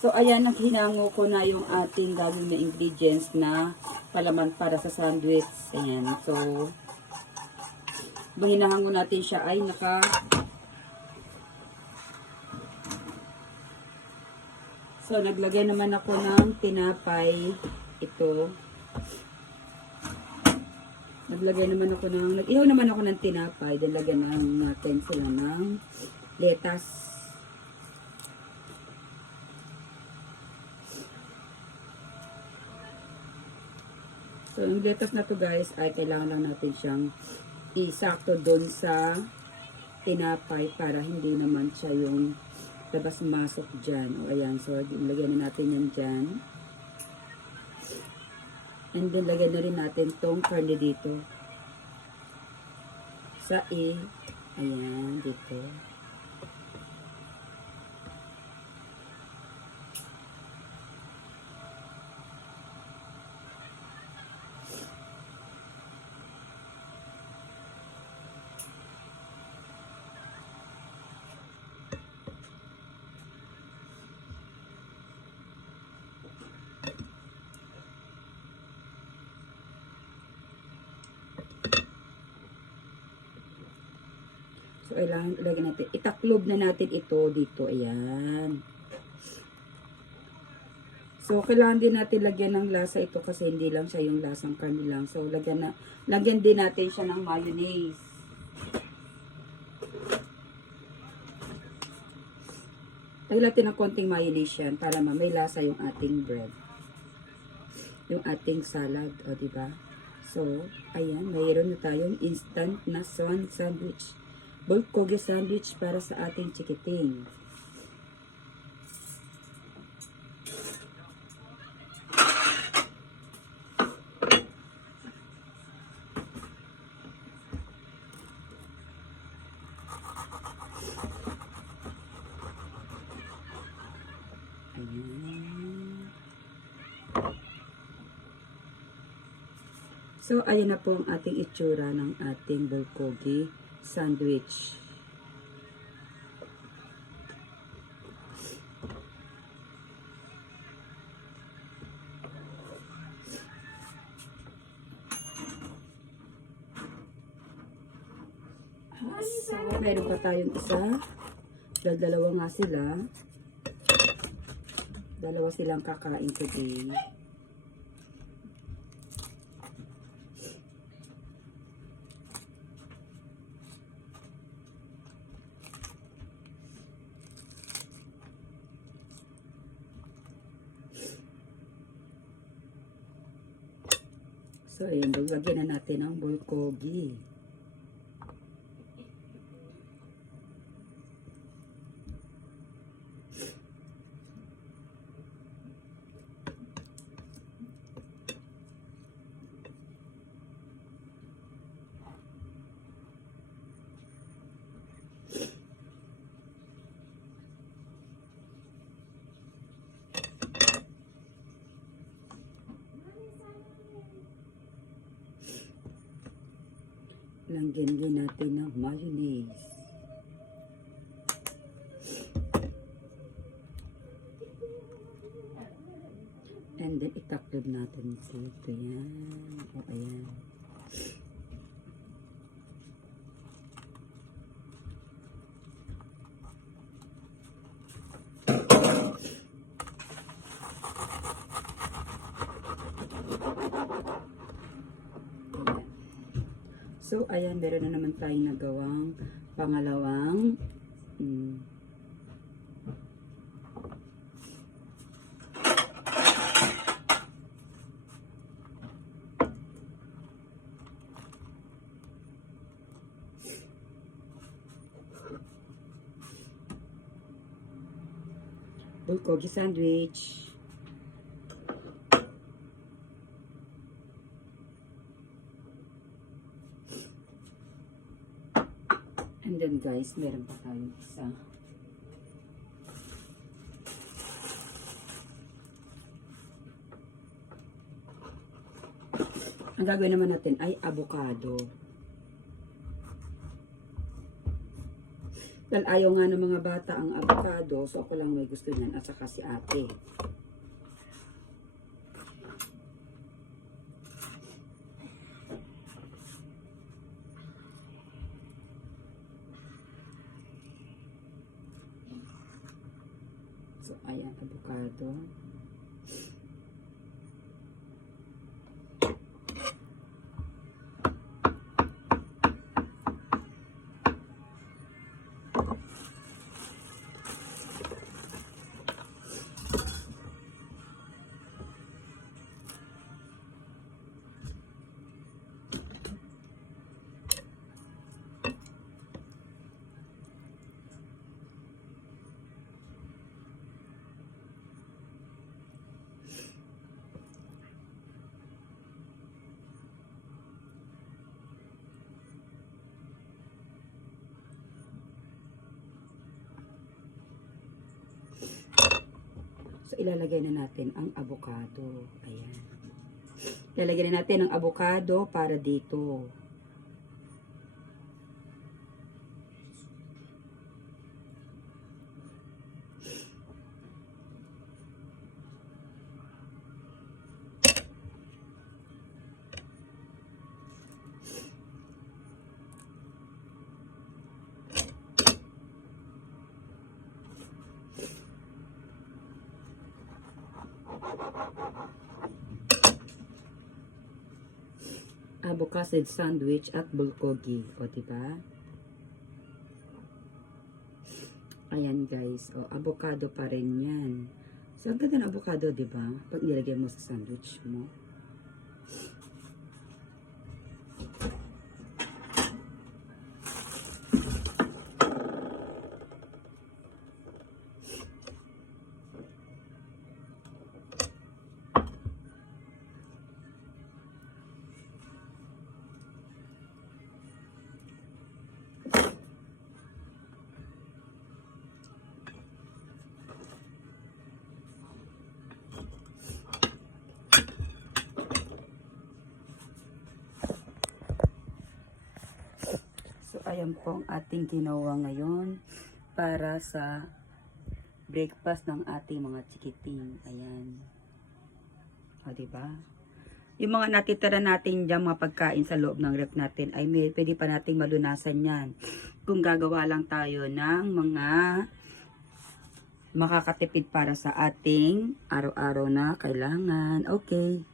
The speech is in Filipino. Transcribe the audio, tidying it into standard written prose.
So, ayan, hinango ko na yung ating gagawin na ingredients na palaman para sa sandwich. Ayan. So, bang hinahango natin siya ay So, naglagay naman ako ng tinapay. Ito. Nag-ihaw naman ako ng tinapay. Dalagyan natin sila ng lettuce. So, yung lettuce na to guys, ay kailangan lang natin siyang isakto doon sa tinapay para hindi naman siya yung labas-masok dyan. O, ayan. So, lagyan na natin yan dyan. And then, lagyan na rin natin tong karne dito. Ayan, dito. So, ilagay natin. Itaklob na natin ito dito. Ayan. So, kailangan din natin lagyan ng lasa ito kasi hindi lang siya yung lasang karne lang. So, lagyan din natin siya ng mayonnaise. Lagyan natin ng konting mayonnaise yan para may lasa yung ating bread. Yung ating salad. O, diba? So, ayan. Mayroon na tayong instant na sandwich. Bulgogi sandwich para sa ating chikiting. So, ayan na po ang ating itsura ng ating bulgogi sandwich. So, meron pa tayong isa. Dalawa nga sila. Dalawa silang kakain today. So, ayan. Lagyan na natin ang bulgogi. Lagyan din natin ng mayonnaise. And then, itaklob natin dito. Yan. O, ayan. So, ayan, meron na naman tayong nagawang pangalawang bulgogi sandwich. And then guys, meron pa tayong isa. Ang gagawin naman natin ay avocado. Dahil ayaw nga ng mga bata ang avocado, so ako lang may gusto niyan at saka si ate. So, ayan, avocado. So, ilalagay na natin ang avocado. Ayan. Ilalagay na natin ang avocado para dito. Avocado sandwich at bulgogi. O, diba? Ayan, guys. O, avocado pa rin yan. So, ang ganda ng avocado, diba? Pag nilagay mo sa sandwich mo. Ayan po ang ating ginawa ngayon para sa breakfast ng ating mga chikiting. Ayan. O, diba? Yung mga natitira natin dyan, mga pagkain sa loob ng ref natin, ay pwede pa nating malunasan yan. Kung gagawa lang tayo ng mga makakatipid para sa ating araw-araw na kailangan. Okay.